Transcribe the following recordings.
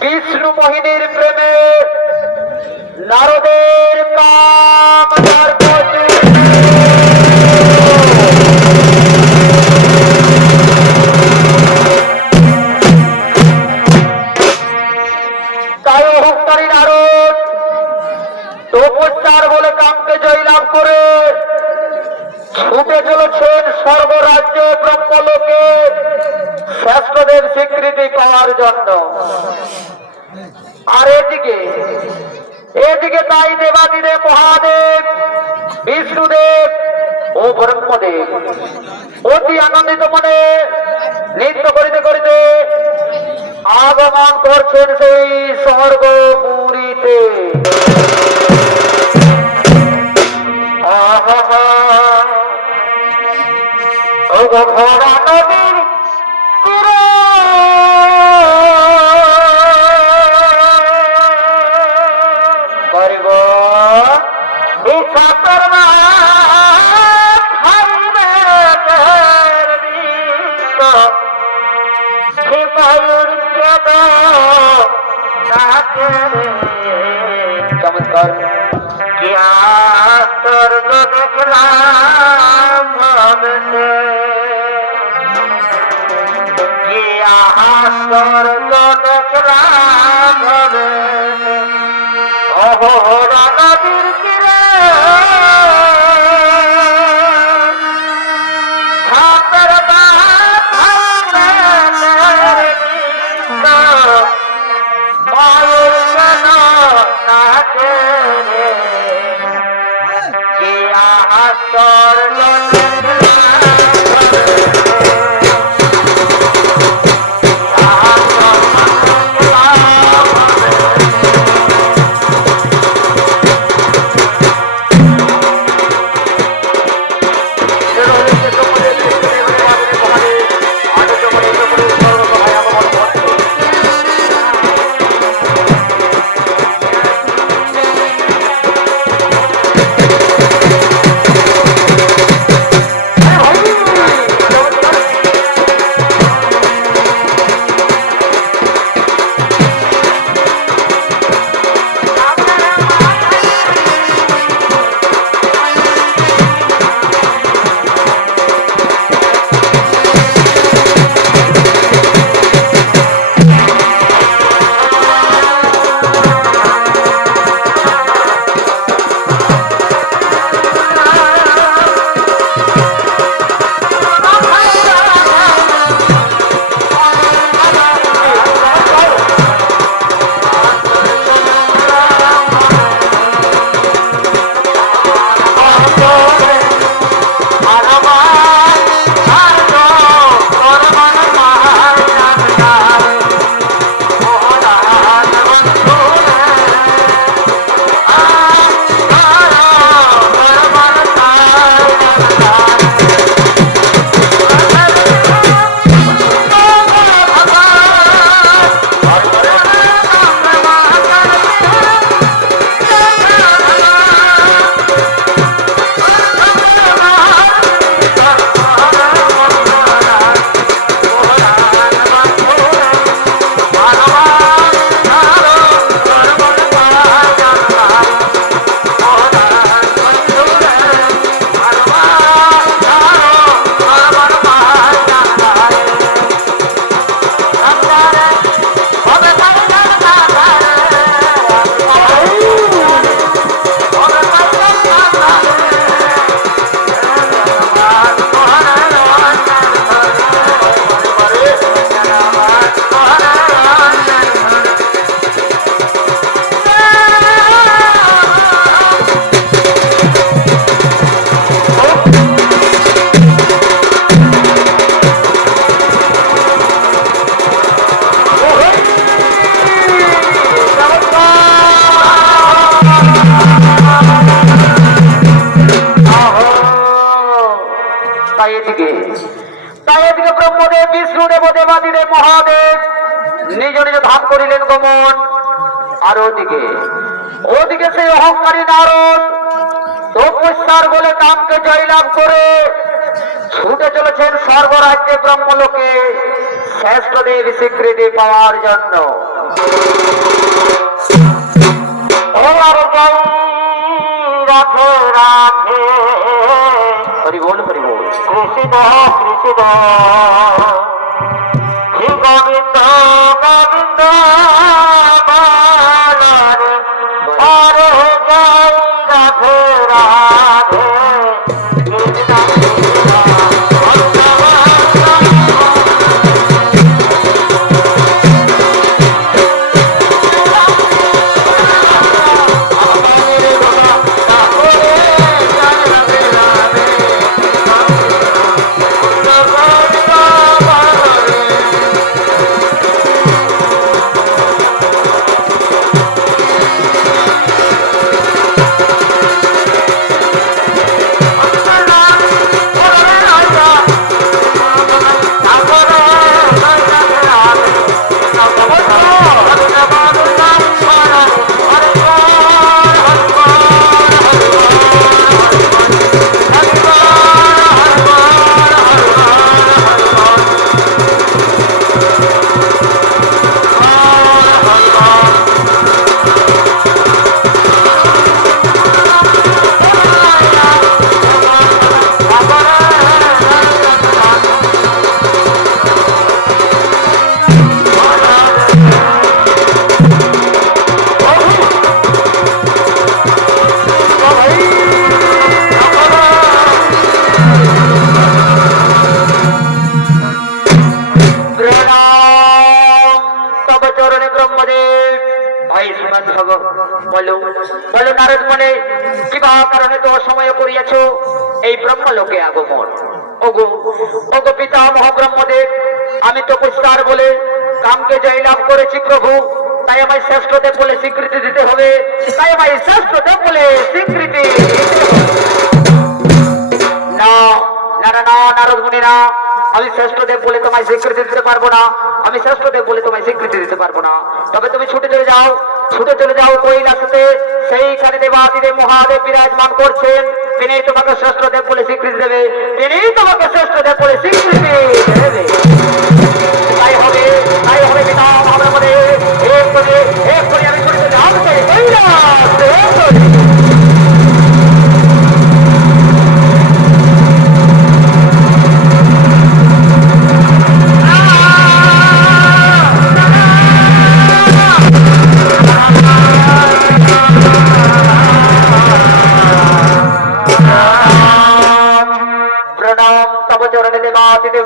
বিষ্ণু মোহিনীর প্রেমে নারদের কাম তাই অহংকারী নারদ তপস্যার বলে কামকে জয়লাভ করে ছুটে চলেছেন স্বর্গরাজ্যে ব্রহ্মলোকে শ্রেষ্ঠদের স্বীকৃতি পাওয়ার জন্য। আর এদিকে তাই দেবাদিদেব মহাদেব বিষ্ণুদেব ও ব্রহ্মদেব অতি আনন্দিত মনে নৃত্য করিতে করিতে আগমন করছেন সেই স্বর্গপুরীতে। ঘোড়া নদীর করিব চমৎকার কিয়া স্বর্গ দেখলাম কিয়া স্বর্গ দেখলাম অহরা নদীর তীরে ছাপের ব্রহ্মদেব বিষ্ণুদেব দেবাদিদেব মহাদেব নিজ নিজ ধাম করিলেন গমন। আর ওদিকে সেই অহংকারী নারদ তপস্যার বলে কামকে জয়লাভ করে ছুটে চলেছেন স্বর্গরাজ্যে ব্রহ্মলোকে শ্রেষ্ঠ দেব স্বীকৃতি পাওয়ার জন্য। রাধে রাধে, হরি বল হরি বল। কৃষ্ণ কৃষ্ণ হে গোবিন্দ গোবিন্দ বালারে হরে জয় রাধে রাধে কৃষ্ণ কৃষ্ণ বলো নারদ মনে কিবা কারণে তো সময় করিয়াছ এই ব্রহ্মলোকে আগমন। ওগো ওগো পিতামহ ব্রহ্মদেব, আমি তো পুষ্কার বলে কামকে জয় লাভ করেছি প্রভু, তাই আমায় শ্রেষ্ঠ দেব বলে স্বীকৃতি দিতে হবে, তাই আমায় শ্রেষ্ঠ দেব বলে স্বীকৃতি না না না নারদ মুনি না, আমি শ্রেষ্ঠ দেব বলে তোমায় স্বীকৃতি দিতে পারবো না, আমি শ্রেষ্ঠ দেব বলে তোমায় স্বীকৃতি দিতে পারবো না। তবে তুমি ছুটে চলে যাও, ছুটে চলে যাও কৈলাসে, সেইখানে দেবাদিদেব মহাদেব বিরাজমান করছেন, তিনি তোমাকে শ্রেষ্ঠ দেব বলে স্বীকৃতি দেবে, তিনি তোমাকে শ্রেষ্ঠ দেব বলে স্বীকৃতি দেবে। তাই হবে পিতা মহাদেব, এক করে আমি ছুটে চলে যাও কৈলাসে।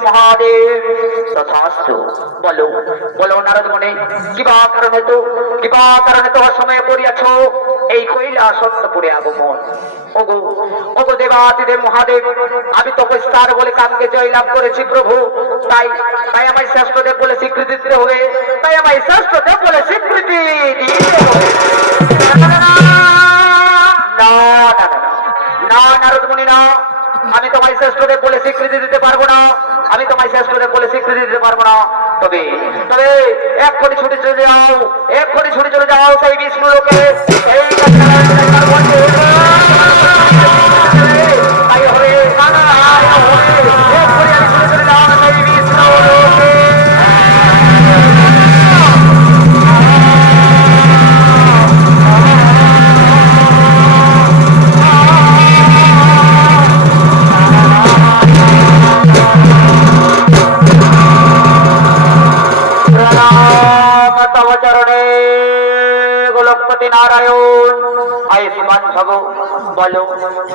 মহাদেব তথাস্তু। বলো বলো নারদ মুনি, কিবা কারণে তো অসময়ে পড়িয়াছ এই কৈলাসপুরে আগমন। ওগো ওগো দেবাদিদেব মহাদেব, আমি তপস্যার বলে কামকে জয় লাভ করেছি প্রভু, তাই তাই আমায় শ্রেষ্ঠ দেব বলে স্বীকৃতি দিতে হবে, তাই আমায় শ্রেষ্ঠ দেব বলে স্বীকৃতি দিতে হবে। না নারদ মুনি না, আমি তোমায় শ্রেষ্ঠ দেব বলে স্বীকৃতি দিতে পারবো না, আমি তোমায় শ্রেষ্ঠ দেব বলে স্বীকৃতি দিতে পারবো না। তবে তবে এক্ষুনি ছুটে চলে যাও, এক্ষুনি ছুটে চলে যাও সেই বিষ্ণু লোকে, সেই তাই হবে এক্ষুনি আমি ছুটে চলে যাও সেই বিষ্ণু লোকে। নারায়ণ আয়ুষ্মান ভব। বলো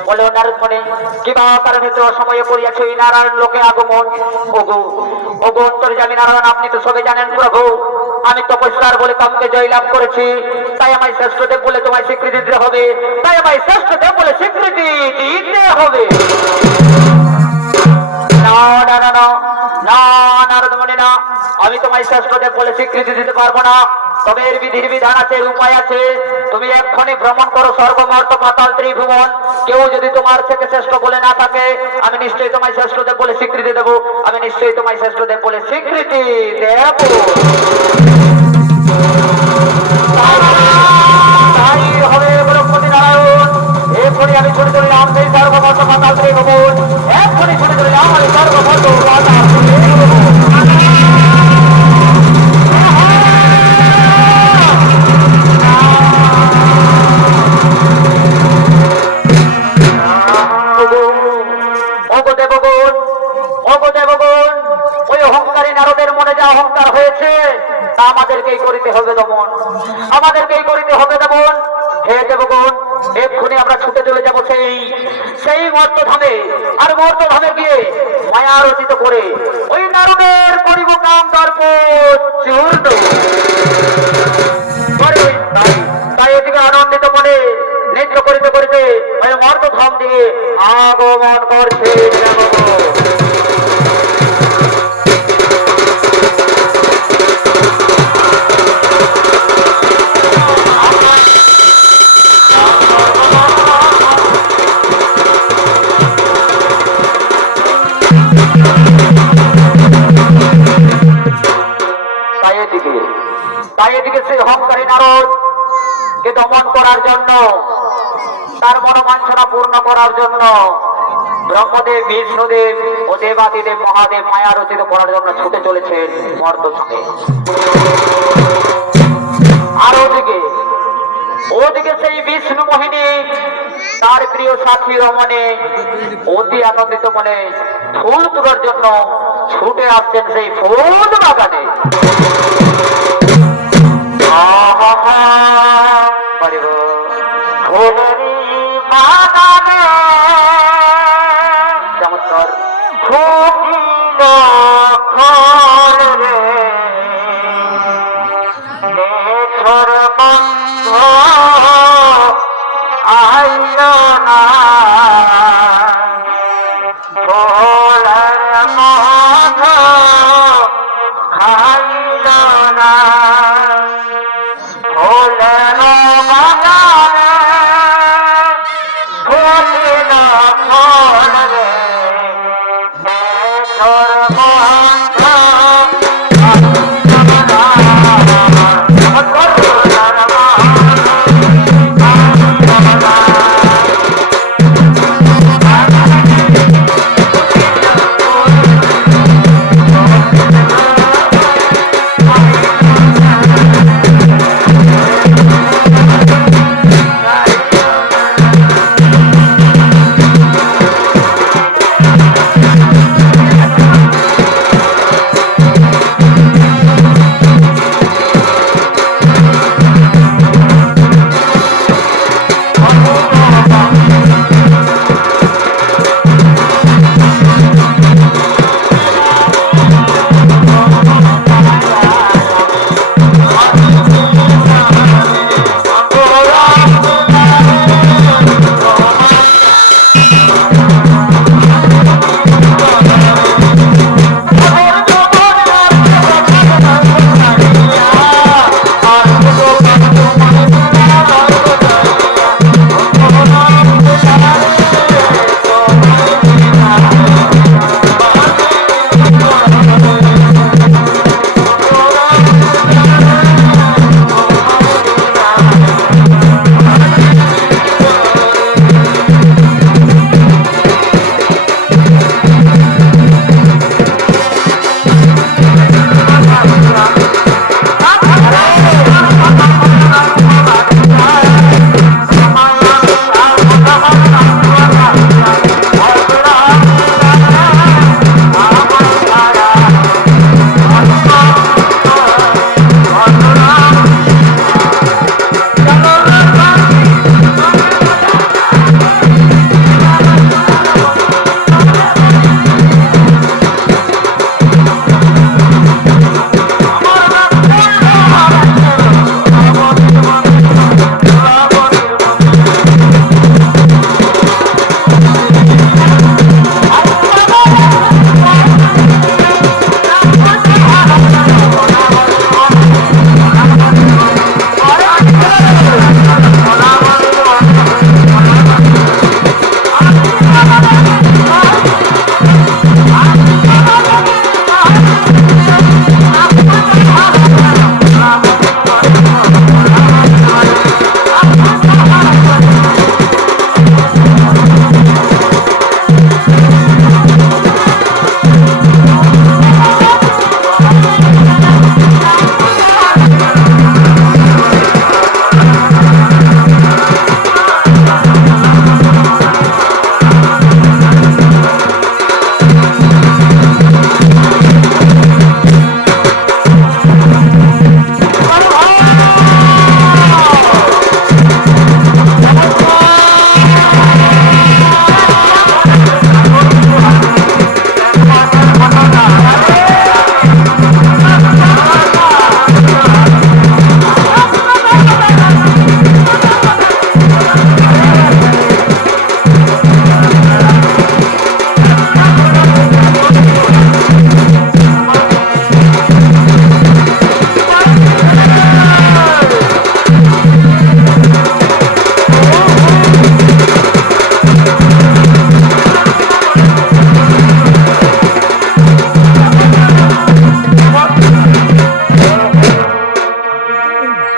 বলো নারদ মুনি, কিবা কারণে তো সময়ে করিয়াছ এই নারায়ণ লোকে আগমন। ওগো ওগো অন্তর্যামী নারায়ণ, আপনি তো সবে জানেন প্রভু, আমি তপস্যার বলে কামকে জয় লাভ করেছি, তাই আমায় শ্রেষ্ঠ দেব বলে তোমায় স্বীকৃতি দিতে হবে, তাই আমায় শ্রেষ্ঠ দেব বলে স্বীকৃতি দিতে হবে। না না না না না নারদ মুনি না, আমি তোমায় শ্রেষ্ঠ দেব বলে স্বীকৃতি দিতে পারবো না। তবে এর বিধির বিধান আছে, উপায় আছে। তুমি এক্ষণে ভ্রমণ করো স্বর্গমর্ত পাতাল ত্রিভুবন, কেউ যদি তোমার থেকে শ্রেষ্ঠ বলে না থাকে, আমি নিশ্চয়ই তোমায় শ্রেষ্ঠ দেব বলে স্বীকৃতি দেবো, আমি নিশ্চয়ই তোমায় শ্রেষ্ঠ দেব বলে স্বীকৃতি দেব। তাই হবে বৃহস্পতি নারায়ণ, এক্ষণে আমি ছুটে চলে যাম সেই স্বর্গমর্ত পাতাল ত্রিভুবন, এক্ষণে ছুটে চলে যাম আমি স্বর্গমর্ত পাতাল ত্রিভুবন। আমাদেরকেই করিতে হবে দমন, আমাদেরকেই করিতে হবে দমন। হে দেবগণ, এক্ষুনি আমরা ছুটে চলে যাব সেই সেই মর্তধামে। আর মর্তধামে গিয়ে মায়া রচিত করে ওই নারদের করিব কাম দর্প চূর্ণ। তাই তাই এদিকে আনন্দিত মনে নৃত্য করিতে করিতে ওই মর্তধাম দিয়ে আগমন করছে দেবগণ। তাই এদিকে সেই অহংকারী নারদ কে দমন করার জন্য, তার মনোবাঞ্ছনা পূর্ণ করার জন্য ব্রহ্মদেব, বিষ্ণুদেব ও দেবাদিদেব মহাদেব মায়া রচিত করার জন্য ছুটে চলেছেন মর্তধামে। আর ওদিকে সেই বিষ্ণু মোহিনী তার প্রিয় সাথী রমণে অতি আনন্দিত মনে ফুল তোলার জন্য ছুটে আসছেন সেই ফুল বাগানে। চমৎকার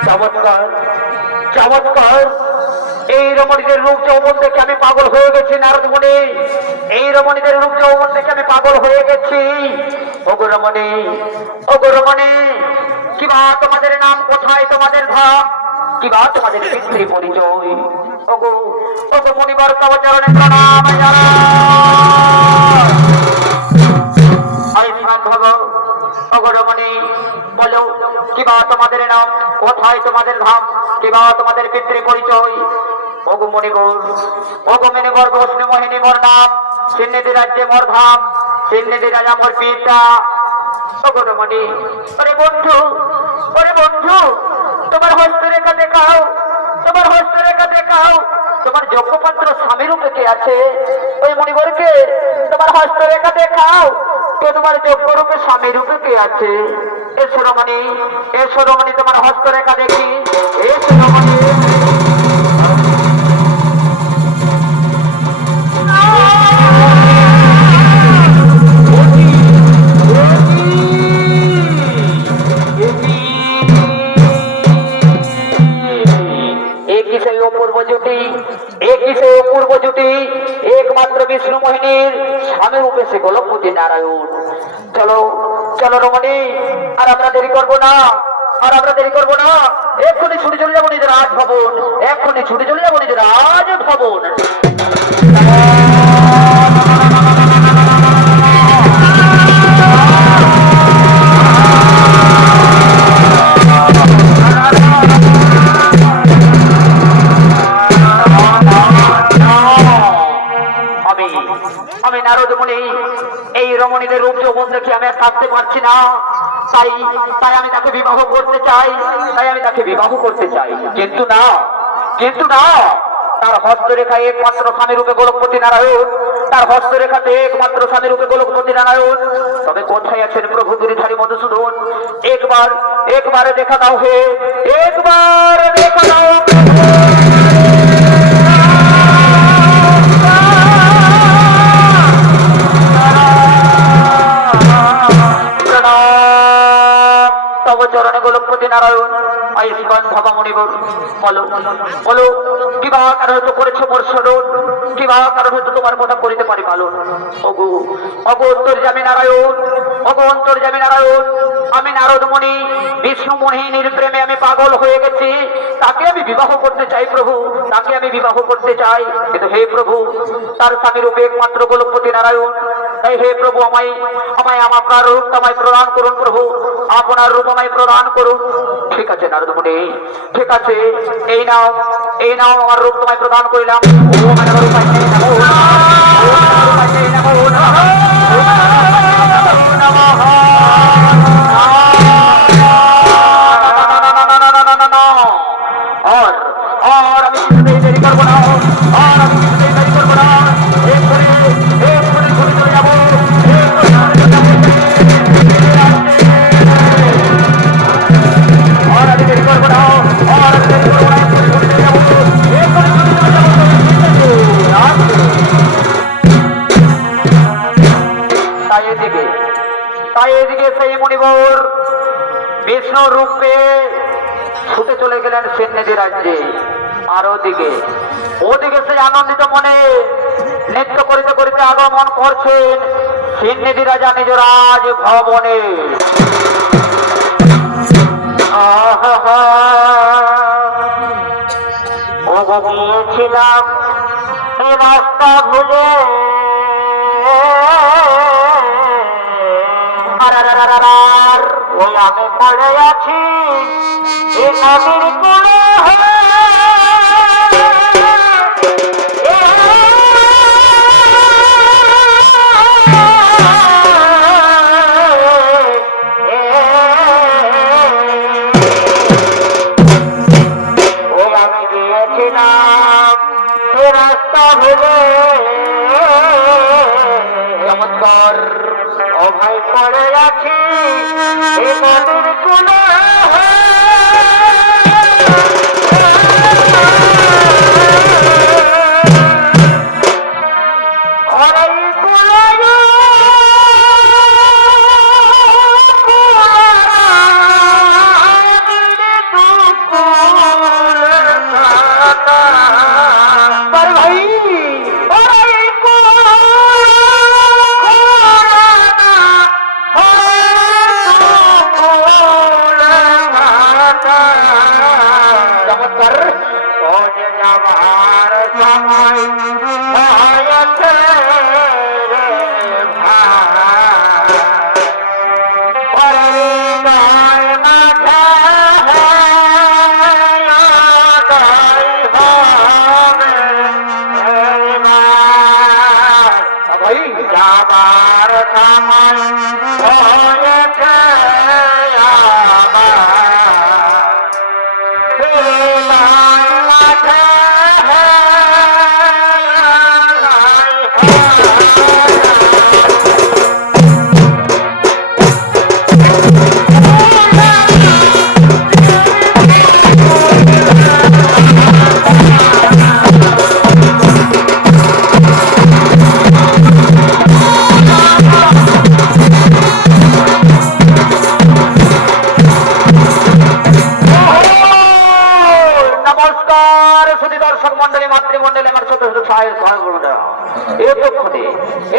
চমৎকার চমৎকার। এই রমণীদের রূপ যৌবন দেখে আমি পাগল হয়ে গেছি নারদ মুনি। এই রমণীদের রূপ যৌবন দেখে আমি পাগল হয়ে গেছি। ওগো রমণী, ওগো রমণী, কিবা তোমাদের নাম, কোথায় তোমাদের ধাম, কিবা তোমাদের পিতৃ পরিচয়? ওগো ওগো মুনিবর তব চরণে প্রণাম আয়ুষ্মান ভব। ওগো রমণী, বলো কিবা তোমাদের নাম, কোথায় তোমাদের ধাম, কিবা তোমাদের পিতৃ পরিচয়? ওগো মুনিবর, ওগো মুনিবর, বৈষ্ণু মোহিনী মোর নাম, সিন্নিধি রাজ্যে মোর ধাম, সিন্নিধি রাজা মোর পিতা। ওগো রমণী, ওরে বন্ধু, ওরে বন্ধু, তোমার হস্তরেখা দেখাও, তোমার হস্তরেখা দেখাও। তোমার যোগ্যপাত্র স্বামী রূপে কে আছে? ওই মুনিবরকে তোমার হস্তরেখা দেখাও, তো তোমার যোগ্য রূপে স্বামী রূপে কে আছে? এসো রমণী, এসো রমণী, তোমার হস্তরেখা দেখি। এসো রমণী। একমাত্র বিষ্ণু মোহিনীর স্বামী রূপে সে গোলকপতি নারায়ণ। চলো চলো রমণী, আর আমরা দেরি করবো না, আর আমরা দেরি করবো না। এক্ষুনি ছুটে চলে যাবো নিজের রাজভবন, এক্ষুনি ছুটে চলে যাবো নিজের রাজভবন। আমি নারদ মুনি, এই রমণীদের রূপ যৌবন দেখে আমি আর থাকতে পারছি না। তাই তাই আমি তাকে বিবাহ করতে চাই, তাই আমি তাকে বিবাহ করতে চাই। কিন্তু না, কিন্তু না, তার হস্তরেখায় একমাত্র স্বামী রূপে গোলকপতি নারায়ণ, তার হস্তরেখাতে একমাত্র স্বামী রূপে গোলকপতি নারায়ণ। তবে কোথায় আছেন প্রভু গিরিধারী মধুসূদন? একবার একবার দেখা দাও হে, একবার দেখা দাও। চরণে গোলকপতি নারায়ণ আয়ুষ্মান ভবা মুনিবর, বলো বলো কিবা কারণ হয়তো করেছে মোর স্মরণ, কিবা কারণ হয়তো তোমার কথা করিতে পারি পালন। ওগো ওগো অন্তর্যামী নারায়ণ, ওগো অন্তর্যামী নারায়ণ, আমি নারদ মুনি বিষ্ণু মোহিনীর প্রেমে আমি পাগল হয়ে গেছি। তাকে আমি বিবাহ করতে চাই প্রভু, তাকে আমি বিবাহ করতে চাই। কিন্তু হে প্রভু, তার স্বামী রূপে একমাত্র গোলকপতি নারায়ণ। তাই হে প্রভু, আমায় আমায় আপনার রূপ আমায় প্রদান করুন প্রভু, আপনার রূপ আমায় প্রদান করুন। ঠিক আছে নারদ মুনি, ঠিক আছে, এই নাও, এই নাও, আমার রূপ তোমায় প্রদান করিলাম। ও আমার রূপ পাইতে নমো আর আমি কিছুতেই দেরি করবো না, আর আমি কিছুতেই দেরি করবো না। এরপরে এরপরে ঘুরে চলে যাবো, আর আমি দেরি করবো না, আর আমি দেরি করবো না, ঘুরে চলে যাবো, এরপরে ঘুরে চলে যাবো। তাই এদিকে সেই মুনিবর বিষ্ণু রূপে ছুটে চলে গেলেন সিন্নিধি রাজ্যে। আর ওদিকে সেই আনন্দিত মনে নৃত্য করিতে করিতে আগমন করছেন সিন্নিধি রাজা নিজ রাজ ভবনে। গিয়েছিলাম রাস্তা ভুলে, ওই আমি পড়ে আছি এই নদীর কোলে। আমি গিয়েছিলাম রাস্তা ভুলে, চমৎকার অভয় পড়ে আছি এই নদীর কোলে।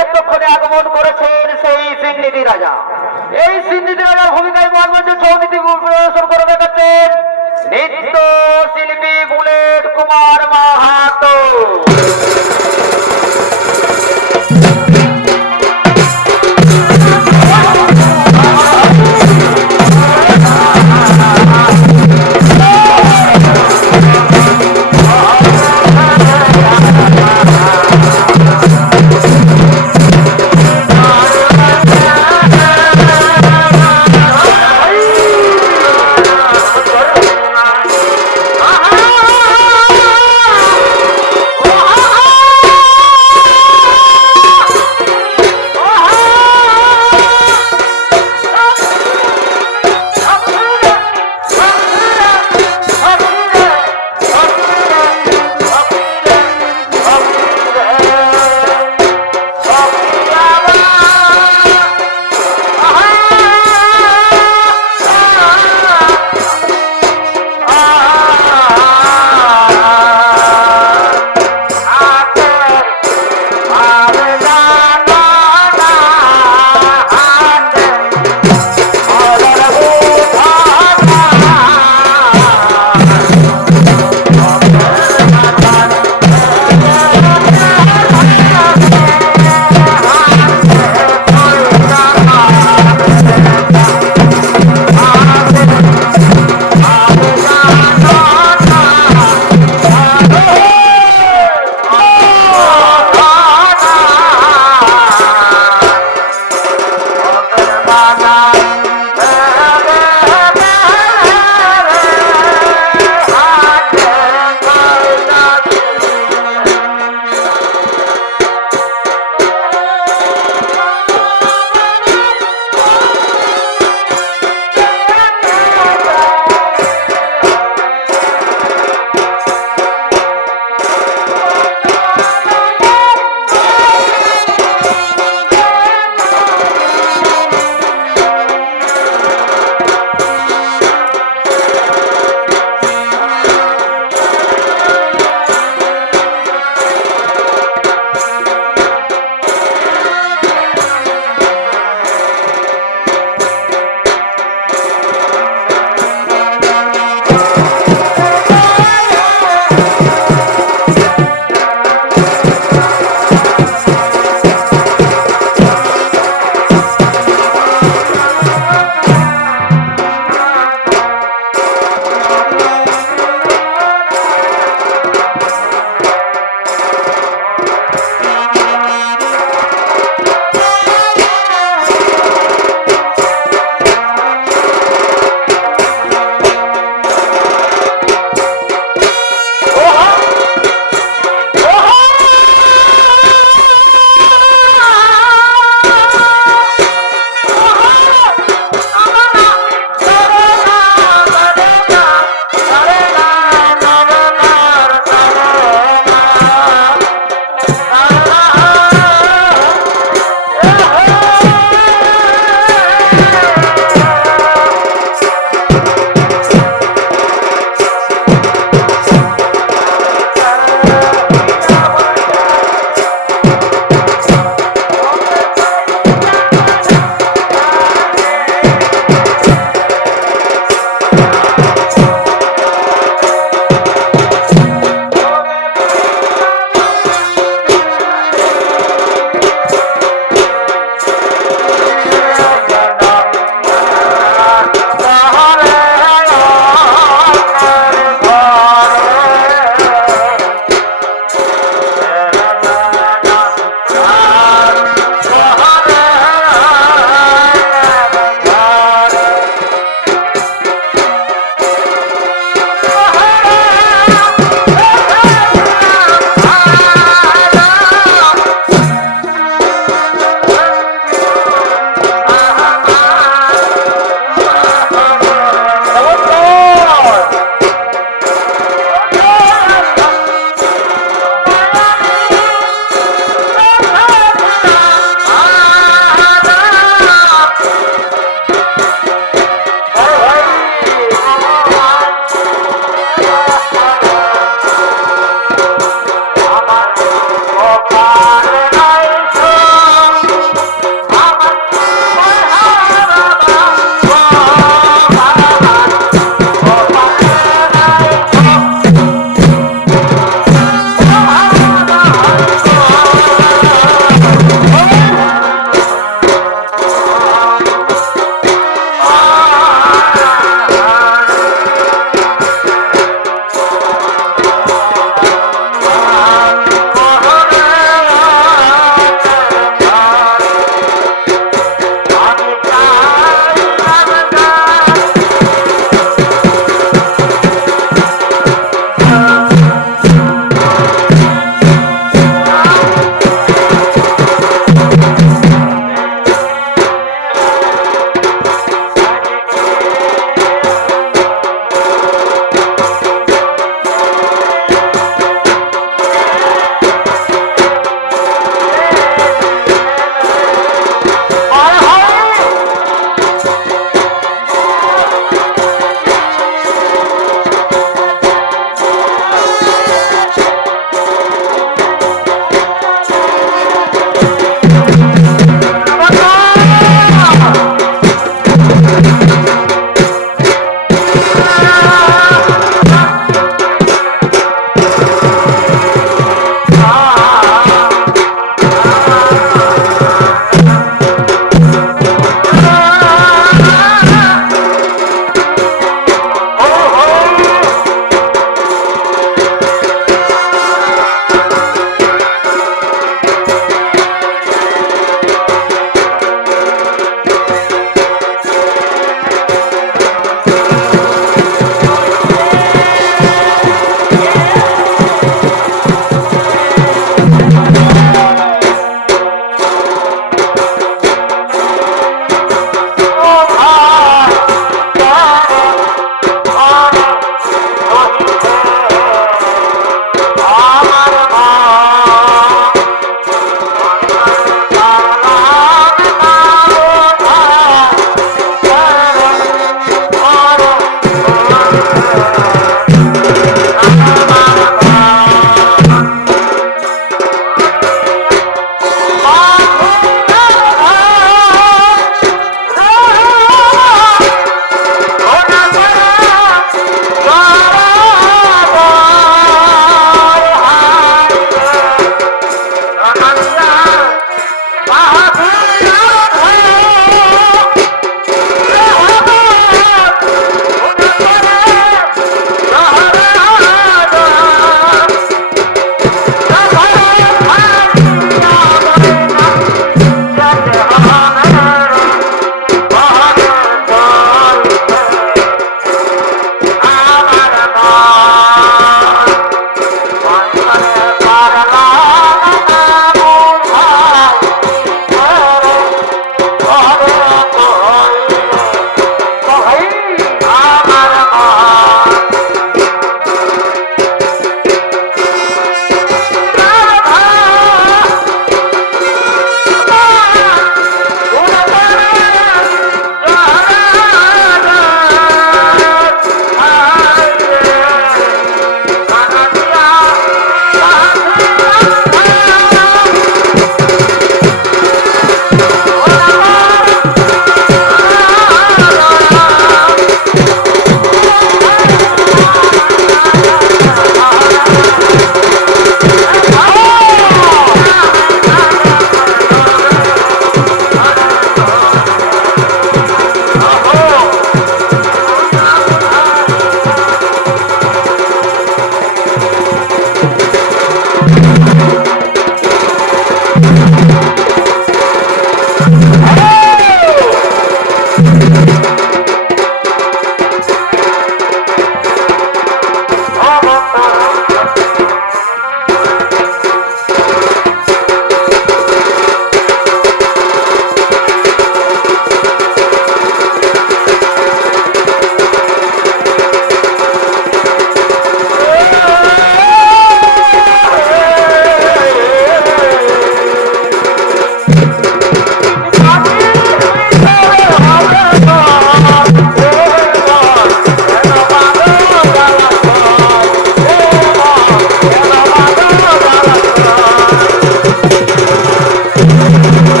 এতক্ষণে আগমন করেছেন সেই সিন্নিধি রাজা। এই সিন্নিধি রাজার ভূমিকায় মহানমঞ্চ ছৌনীতি প্রদর্শন করে দেখাচ্ছেন নৃত্য শিল্পী বুলেট কুমার মাহাতো।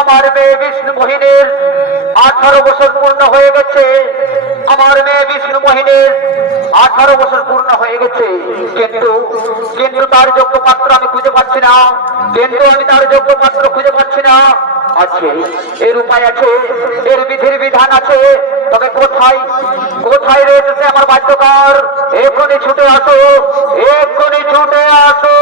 আমার মেয়ে বিষ্ণু মোহিনীর 18 বছর পূর্ণ হয়ে গেছে। আমার মেয়ে বিষ্ণু মোহিনীর 18 বছর পূর্ণ হয়ে গেছে, কিন্তু কিন্তু তার যোগ্য পাত্র আমি খুঁজে পাচ্ছি না। কিন্তু আমি তার যোগ্য পাত্র খুঁজে পাচ্ছি না। আছে, এর উপায় আছে, এর বিধির বিধান আছে, তবে কোথায় কোথায় রয়েছে আমার বাদ্যকর? এক্ষুনি ছুটে আসো, এক্ষুনি ছুটে আসো।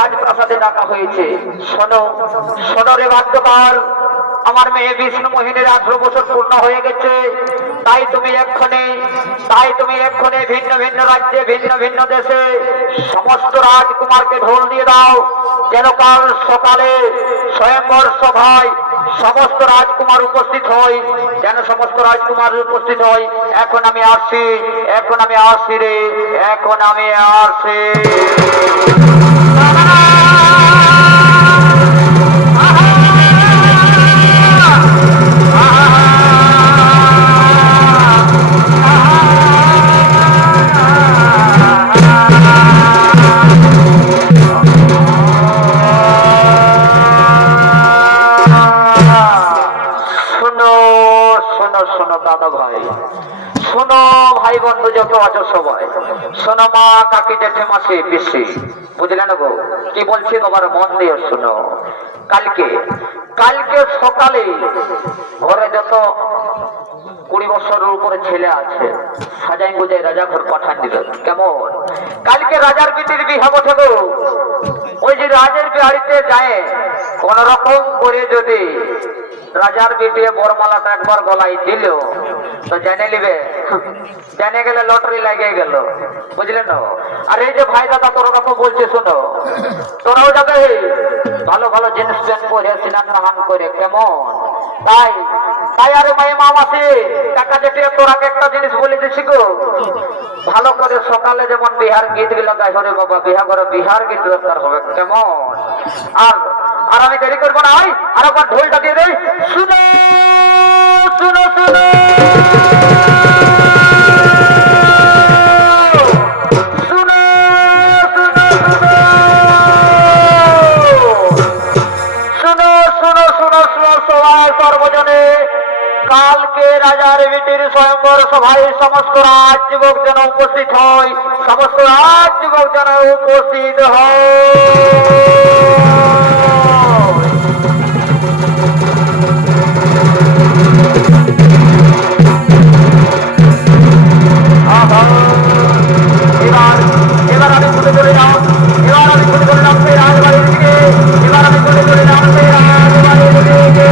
রাজপ্রাসাদে ডাকা হয়েছে। শোনো শোনো রে বাদ্যকার, আমার মেয়ে বিষ্ণু মোহিনীর 18 বছর পূর্ণ হয়ে গেছে। তাই তুমি এক্ষণে ভিন্ন ভিন্ন রাজ্যে ভিন্ন ভিন্ন দেশে সমস্ত রাজকুমারকে ঢোল দিয়ে দাও, যেন কাল সকালে স্বয়ংবর সভায় সমস্ত রাজকুমার উপস্থিত হয়, যেন সমস্ত রাজকুমার উপস্থিত হয়। এখন আমি আসছি, এখন আমি আসছি রে, এখন আমি আসছি। দাদা ভাই শোনো, ভাই বন্ধু যত আছো সবাই শোনো, মা কাকি জেঠে মাসি পিসি, বুঝলে না গো কি বলছি? তোমার মন দিয়ে শোনো। কালকে কালকে সকালে ঘরে যত 20 বছরের উপরে ছেলে আছে সাজাই গুজাই রাজা ঘর পাঠান দিল। কেমন? কালকে রাজার বিটির বিহা বসে গো। ওই যে রাজের বাড়িতে যায় কোন রকম করে যদি রাজার বিটিয়ে বরমালাটা একবার গলায় দিল তো জেনে নিবে, জেনে গেলে লটারি লাগিয়ে গেল, বুঝলেন না? আর এই যে ভাই দাদা তোরা তো বলছে, শোনো তোরাও যাবে ভালো ভালো জিনিস প্যান্ট পরে স্নান টান করে। কেমন? তাই তাই আরে মাই মামাসি কাকা জেঠি তোরাকে একটা জিনিস বলে দিচ্ছি গো, ভালো করে সকালে যেমন বিহার গীত গুলো গাই, হরে বাবা বিহা করে বিহার গীত দরকার হবে। কেমন? আর আর আমি দেরি করবো না, আর একবার ঢোলটা দিয়ে দেই। শুনো শুনো শুনো সর্বজনে, কালকে রাজার বিটির স্বয়ংবর সভায় সমস্ত রাজ যুবক যেন উপস্থিত হয়, সমস্ত রাজ যুবক যেন উপস্থিত হয়। এবার আমি ঘুরে চলে যাও, এবার আমি ঘুরে চলে যাও সেই রাজবাড়ির দিকে, এবার আমি ঘুরে চলে যাও সেই রাজবাড়ির দিকে।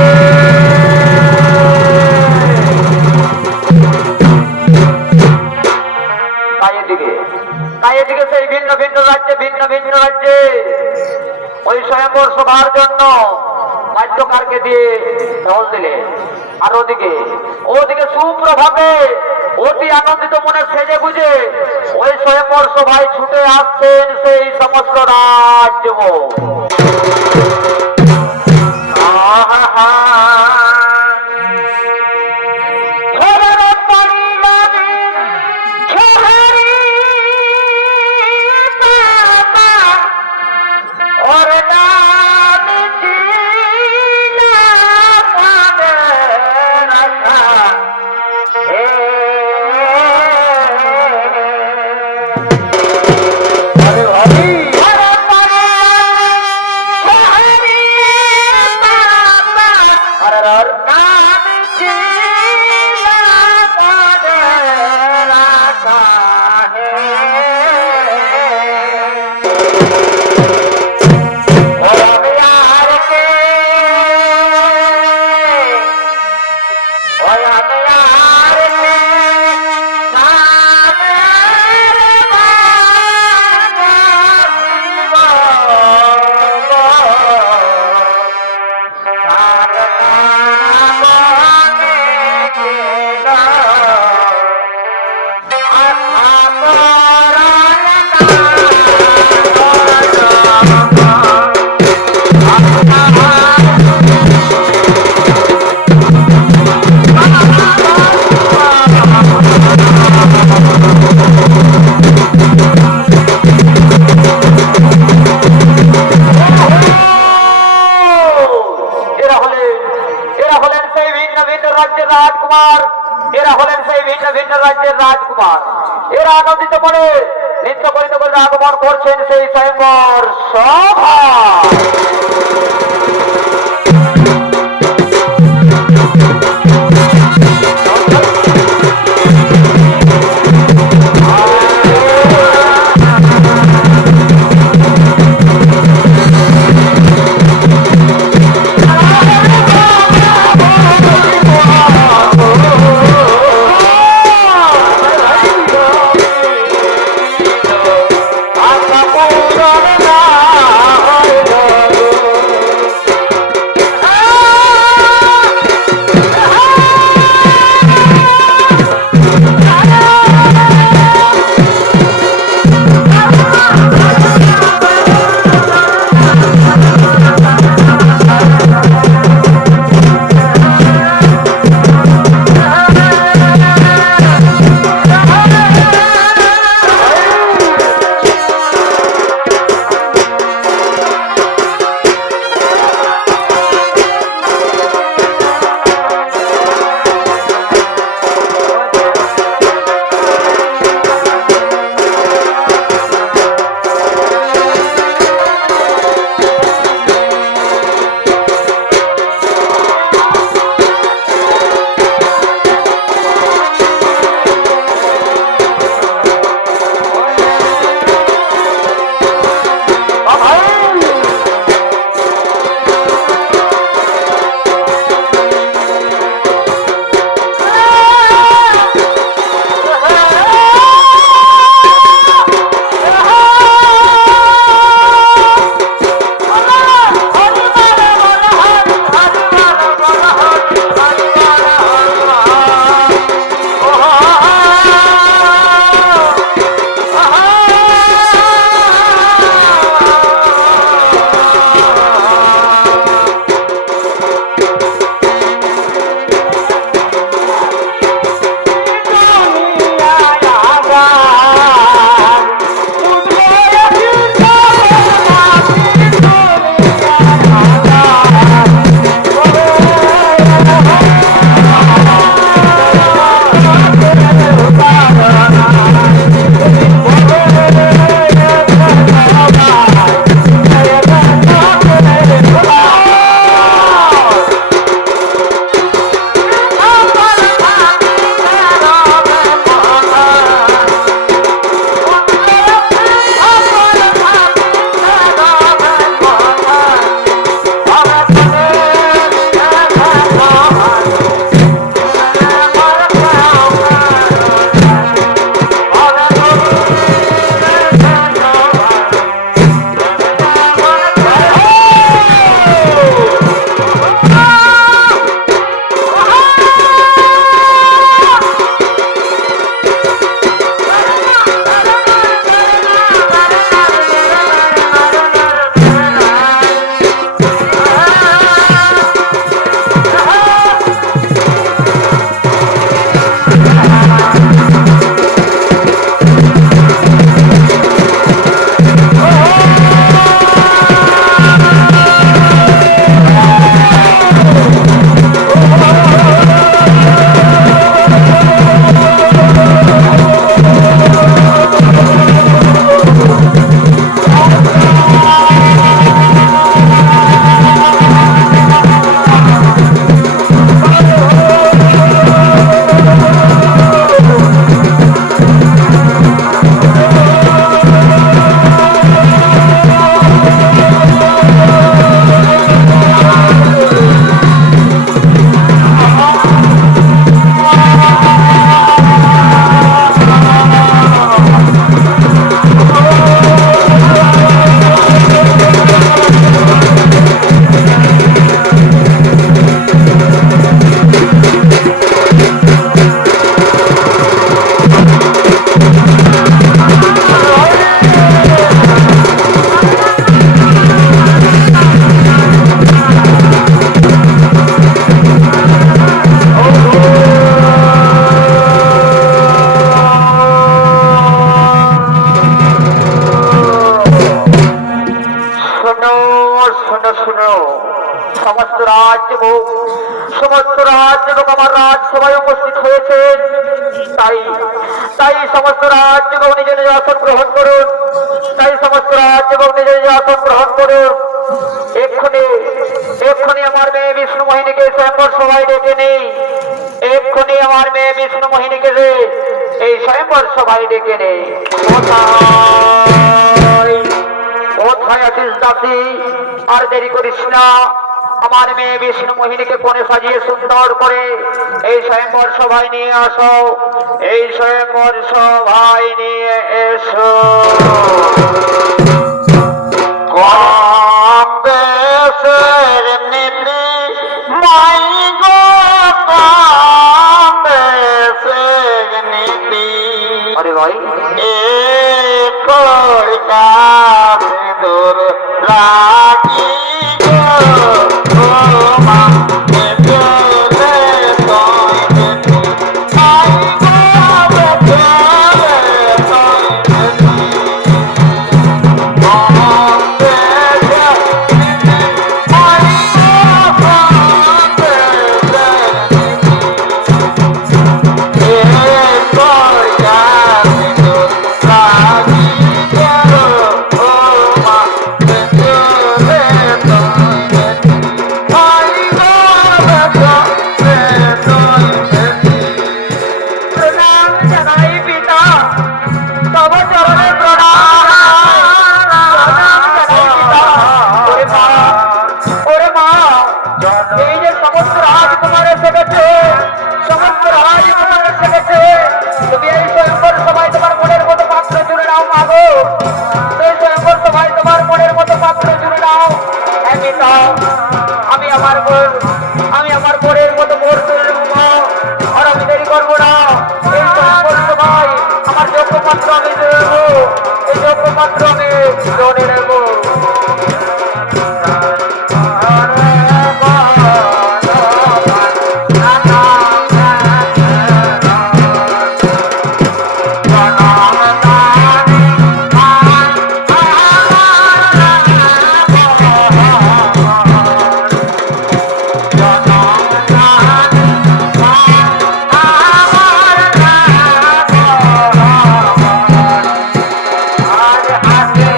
এদিকে সেই ভিন্ন ভিন্ন রাজ্যে ওই স্বয়ংবর সভার জন্য বাদ্যকারকে দিয়ে ঢোল দিলে। আর ওদিকে সুপ্রভাবে অতি আনন্দিত মনে সেজে বুঝে ওই স্বয়ংবর সভায় ছুটে আসছেন সেই সমস্ত রাজ্য। ভিন্ন রাজ্যের রাজকুমার। এরা আনন্দিত করে নৃত্য করিতে করিতে আগমন করছেন সেই স্বয়ংবর সভা। রাজযুবক আমার রাজসভায় উপস্থিত হয়েছে। তাই তাই সমস্ত রাজযুবক নিজ নিজ আসন গ্রহণ করুন। তাই সমস্ত রাজযুবক নিজ নিজ আসন গ্রহণ করুন। এক্ষুনি এক্ষুনি আমার মেয়ে বিষ্ণু মোহিনীকে স্বয়ম্বর সভায় ডেকে নেই। এক্ষুনি আমার মেয়ে বিষ্ণু মোহিনীকে এই স্বয়ম্বর সভায় ডেকে নেই। কোথায় আছিস দাসী? আর দেরি করিস না, আমার মেয়ে বিষ্ণু মোহিনীকে কোণে সাজিয়ে সুন্দর করে এই স্বয়ম্বর সভায় নিয়ে আসো। এই স্বয়ম্বর সভায় নিয়ে এসো। কম দেশের নীতি মাই গো, কম দেশের নীতি আরে ভাই, এ কলকাতা দূর লাগি গো, ও মা বেদলে তোয় বেটি মাই গো, বেদলে তোয় বেটি কম দেশের নীতি মাই গো, কম দেশের নীতি এ কলকাতা দূর লাগি গো, ও মা বেদলে তোয় বেটি মাই গো, বেদলে তোয় বেটি প্রণাম জানাই পিতা, তব চরণে প্রণাম। প্রণাম জানাই পিতা। ওরে মা, ওরে মা, এই যে সমস্ত রাজকুমার এসে গেছে, সমস্ত রাজকুমার এসে গেছে, তুমি এই স্বয়ম্বর সভায় তোমার মনের মতো পাত্র জুড়ে নাও মাগো। এই স্বয়ম্বর সভায় তোমার মনের মতো পাত্র জুড়ে নাও। হ্যাঁ পিতা, আমি আমার বোনের মতো মোর তুলে নেবো মা। আর আমি দেরি করবো না। এই স্বয়ম্বর সভায় আমার যোগ্য পাত্র আমি দেবো। এই যোগ্য পাত্র আমি জনে নেবো। আজ হাতে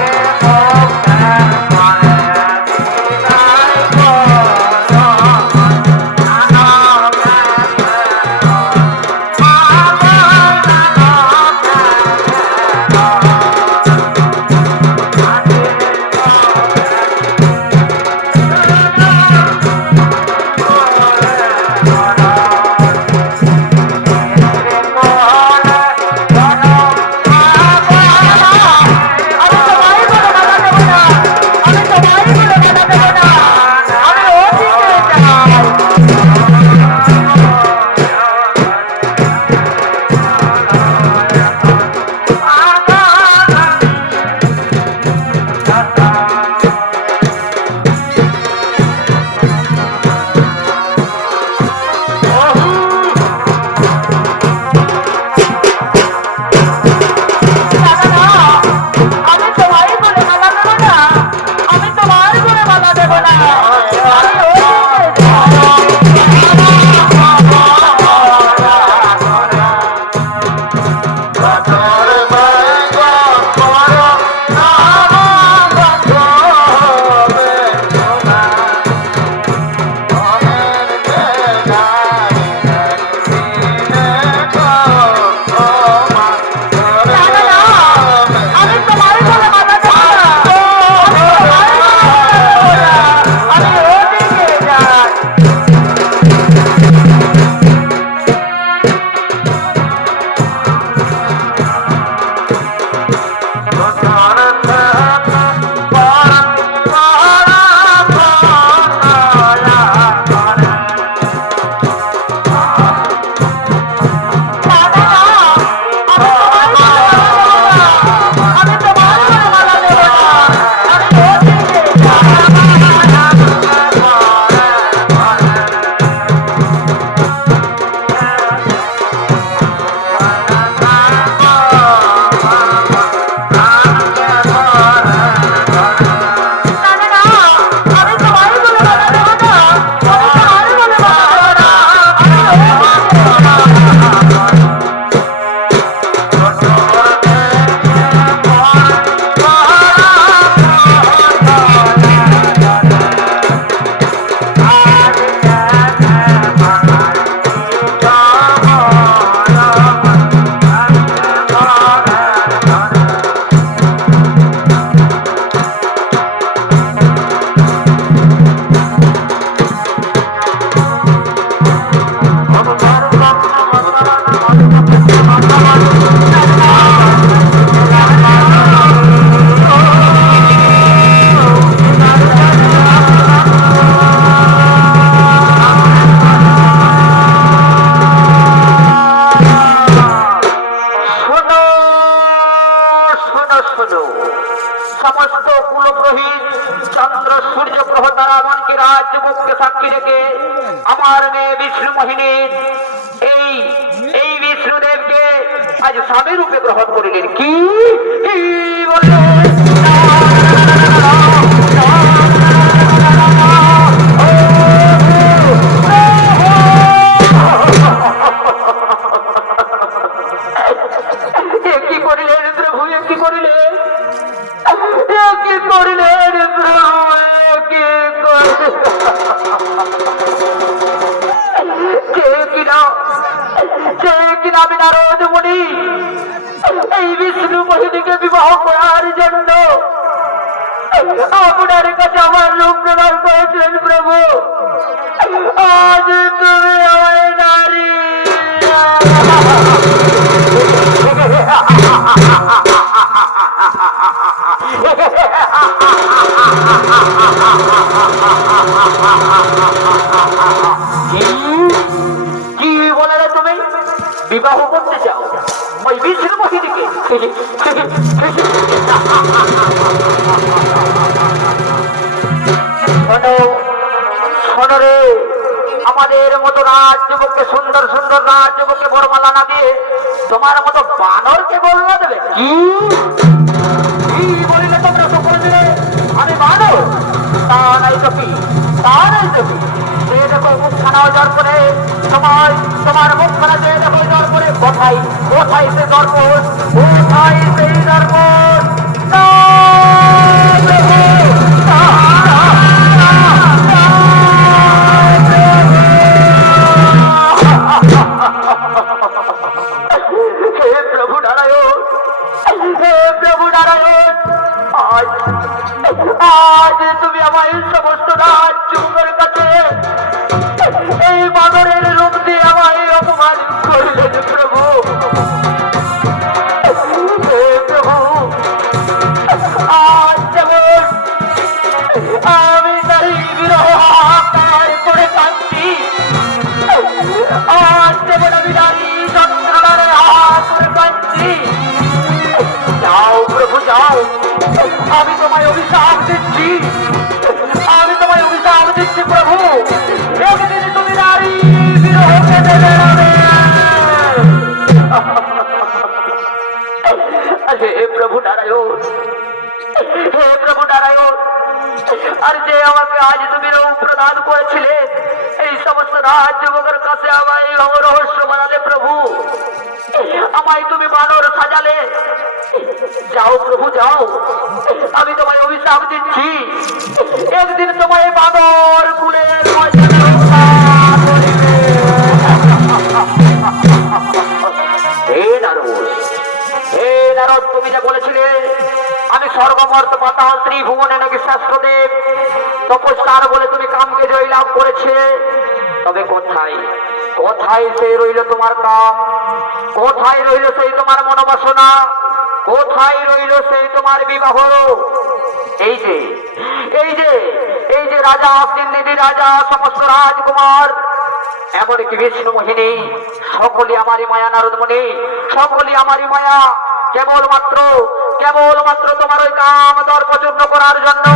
সমস্ত কুলগ্রহীত চন্দ্র সূর্য গ্রহ তারাগণকে রাজযুবককে সাক্ষী রেখে আমার মেয়ে বিষ্ণু মোহিনীর এই বিষ্ণুদেবকে আজ স্বামী রূপে গ্রহণ করিলেন। কি বললেন? কি করিলেন প্রভু? কি করিলেন? কি করিলেন প্রভু? কি কিনা আমি নারদ মুনি এই বিষ্ণু মোহিনীকে বিবাহ করার জন্য আপনার কাছে আমার রূপ প্রদান করেছিলেন প্রভু। আজ তুমি আমায় নারী কি বলে রে তুমি বিবাহ করতে চাও ওই বিষ্ণু মোহিনীকে? শোনো রে, আমাদের মতো রাজযুবককে সুন্দর সুন্দর রাজযুবককে বরমালা না দিয়ে তোমার মতো বানরকে বললা দেবে? কি বলিলে তোমরা সকলে দিলে আমি বানর? তা নাই তো কি, তা নাই তো কি? সে দেখো মুখখানা জ্বর করে তোমার মুখখানা যে দেখো জ্বর করে কোথায় কোথায় সে দর্পণ, কোথায় সেই দর্পণ? হে প্রভু নারায়ণ, হে প্রভু নারায়ণ, আজ তুমি আমার সমস্ত রাজ্যের কাছে এই বানরের রূপ দিয়ে আমায় অপমান করলেন প্রভু। হে প্রভু, আজ যেমন আমি তারই বিরহ হাহাকার করে কাঁদছি, আজ যেমন আমি নারী যন্ত্রণার হাহাকার করে কাঁদছি। যাও প্রভু যাও, আমি তোমায় অভিশাপ দিচ্ছি, আমি তোমায় অভিশাপ দিচ্ছি প্রভু। একদিন তুমি নারী বিরহকে দেবে হে প্রভু নারায়ণ, হে প্রভু নারায়ণ। আর যে আমাকে আজ তুমি রূপ প্রদান করেছিলে এই সমস্ত রাজযুবকের কাছে আমায় রহস্য বানালে প্রভু, আমায় তুমি বানর সাজালে। যাও প্রভু যাও, আমি তোমায় অভিশাপ দিচ্ছি, একদিন তোমায় বানর কুলের হে নারদ, হে নারদ, তুমি যে বলেছিলে আমি স্বর্গমর্ত পাতাল ত্রিভুবনে নাকি শ্রেষ্ঠদেব, তপস্যার বলে তুমি কামকে জয় লাভ করেছে। তবে কোথায় কোথায় সেই রইল তোমার কাম? কোথায় রইল সেই তোমার মনোবাসনা? কোথায় রইল সেই তোমার বিবাহ? এই যে এই যে এই যে রাজা সিন্দিদি রাজা সমস্ত রাজকুমার এমনকি বিষ্ণু মোহিনী সকলে আমারই মায়া নারদ মুনি, সকলে আমারই মায়া। কেবলমাত্র তোমার ওই কাম দর্প চূর্ণ করার জন্য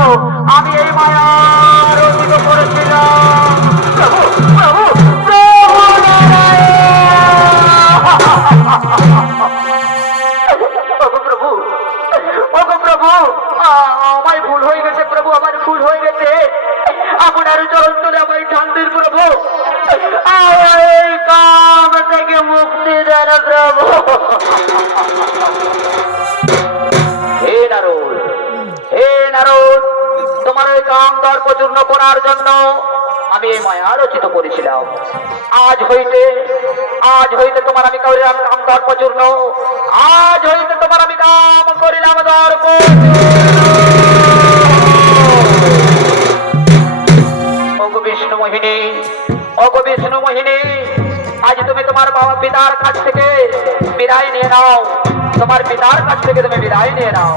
আমি এই মায়া রচিত করেছিলাম। প্রভু আমায় ভুল হয়ে গেছে প্রভু, আমার ভুল হয়ে গেছে। আপনার চরণ তলে আমায় শান্তির প্রভু, এই কাম থেকে মুক্তি দেন প্রভু। হে নারদ, হে নারদ, তোমার ওই কাম দর্প চূর্ণ করার জন্য আমি এই মায়া রচিত করেছিলাম। আজ হইতে তোমার আমি করিলাম কাম দর্প চূর্ণ, আজ হইতে তোমার আমি কাম করিলাম দর্প। ওগো বিষ্ণু মোহিনী, ওগো বিষ্ণু মোহিনী, আজ তুমি তোমার বাবা পিতার কাছ থেকে বিদায় নিয়ে নাও, তোমার পিতার কাছ থেকে তুমি বিদায় নিয়ে নাও।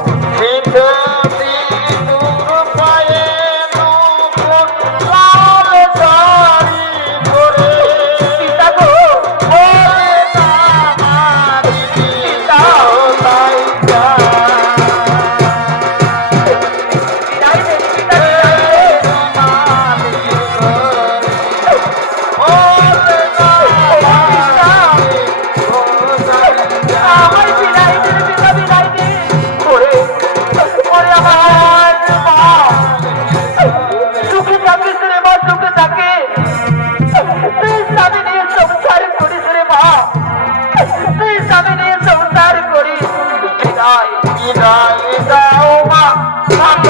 ধন্য